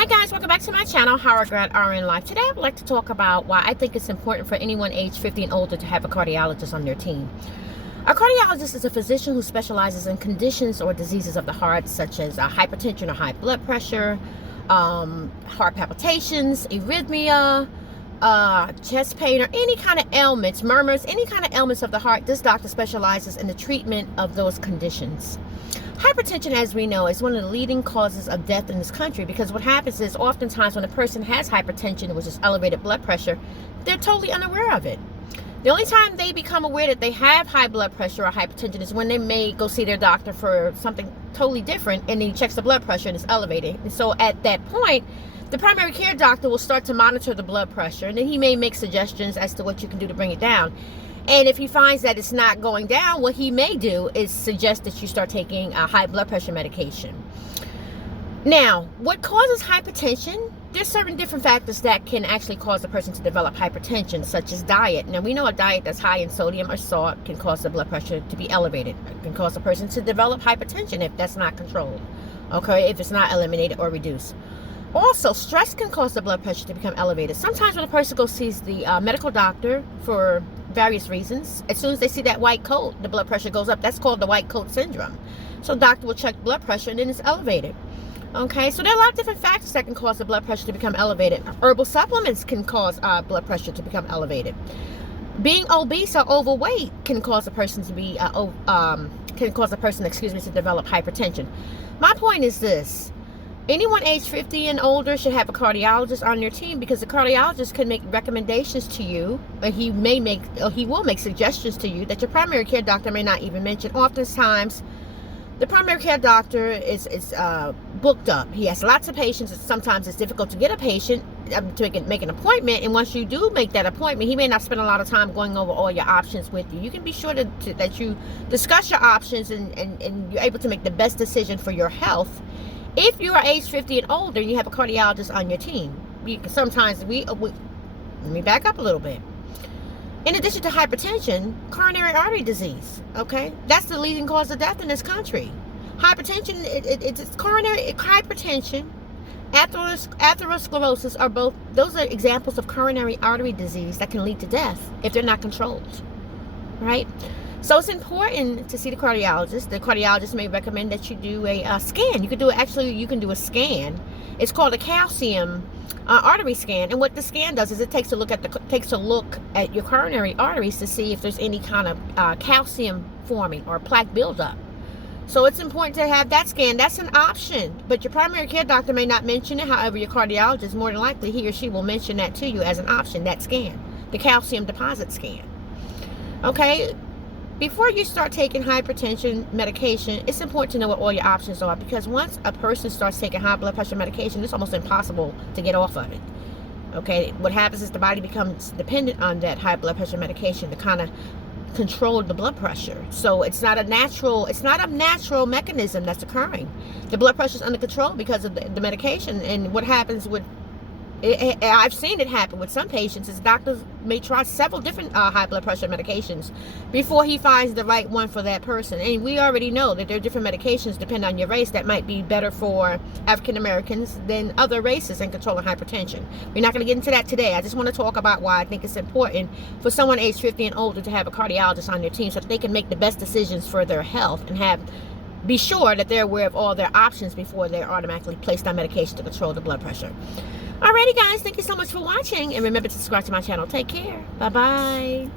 Hi guys, welcome back to my channel, How I Got RN Life. Today I would like to talk about why I think it's important for anyone age 50 and older to have a cardiologist on their team. A cardiologist is a physician who specializes in conditions or diseases of the heart, such as hypertension or high blood pressure, heart palpitations, arrhythmia, chest pain, or any kind of ailments, murmurs, any kind of ailments of the heart. This doctor specializes in the treatment of those conditions. Hypertension, as we know, is one of the leading causes of death in this country, because what happens is oftentimes when a person has hypertension, which is elevated blood pressure, they're totally unaware of it. The only time they become aware that they have high blood pressure or hypertension is when they may go see their doctor for something totally different, and he checks the blood pressure and it's elevated. And so at that point, the primary care doctor will start to monitor the blood pressure, and then he may make suggestions as to what you can do to bring it down. And if he finds that it's not going down, what he may do is suggest that you start taking a high blood pressure medication. Now, what causes hypertension? There's certain different factors that can actually cause a person to develop hypertension, such as diet. Now, we know a diet that's high in sodium or salt can cause the blood pressure to be elevated. It can cause a person to develop hypertension if that's not controlled, okay, if it's not eliminated or reduced. Also, stress can cause the blood pressure to become elevated. Sometimes when a person goes sees the medical doctor for various reasons, as soon as they see that white coat, the blood pressure goes up. That's called the white coat syndrome. So the doctor will check blood pressure and then it's elevated. Okay, so there are a lot of different factors that can cause the blood pressure to become elevated. Herbal supplements can cause blood pressure to become elevated. Being obese or overweight can cause a person to be to develop hypertension. My point is this: anyone age 50 and older should have a cardiologist on their team, because the cardiologist can make recommendations to you, and he will make suggestions to you that your primary care doctor may not even mention. Oftentimes, the primary care doctor is booked up. He has lots of patients. Sometimes it's difficult to get a patient to make an appointment. And once you do make that appointment, he may not spend a lot of time going over all your options with you. You can be sure that you discuss your options and you're able to make the best decision for your health. If you are age 50 and older and you have a cardiologist on your team, let me back up a little bit. In addition to hypertension, coronary artery disease, okay? That's the leading cause of death in this country. Hypertension, it's coronary hypertension, atherosclerosis those are examples of coronary artery disease that can lead to death if they're not controlled, right? So it's important to see the cardiologist. The cardiologist may recommend that you do a scan. You can do a scan. It's called a calcium artery scan. And what the scan does is it takes a look at your coronary arteries to see if there's any kind of calcium forming or plaque buildup. So it's important to have that scan. That's an option, but your primary care doctor may not mention it. However, your cardiologist, more than likely, he or she will mention that to you as an option, that scan, the calcium deposit scan. Okay? Before you start taking hypertension medication, it's important to know what all your options are, because once a person starts taking high blood pressure medication, it's almost impossible to get off of it. Okay, what happens is the body becomes dependent on that high blood pressure medication to kind of control the blood pressure. So it's not a natural mechanism that's occurring. The blood pressure is under control because of the medication. And what happens with I've seen it happen with some patients is doctors may try several different high blood pressure medications before he finds the right one for that person. And we already know that there are different medications depending on your race that might be better for African Americans than other races in controlling hypertension. We're not going to get into that today. I just want to talk about why I think it's important for someone age 50 and older to have a cardiologist on their team so that they can make the best decisions for their health and be sure that they're aware of all their options before they're automatically placed on medication to control the blood pressure. Alrighty guys, thank you so much for watching, and remember to subscribe to my channel. Take care. Bye-bye.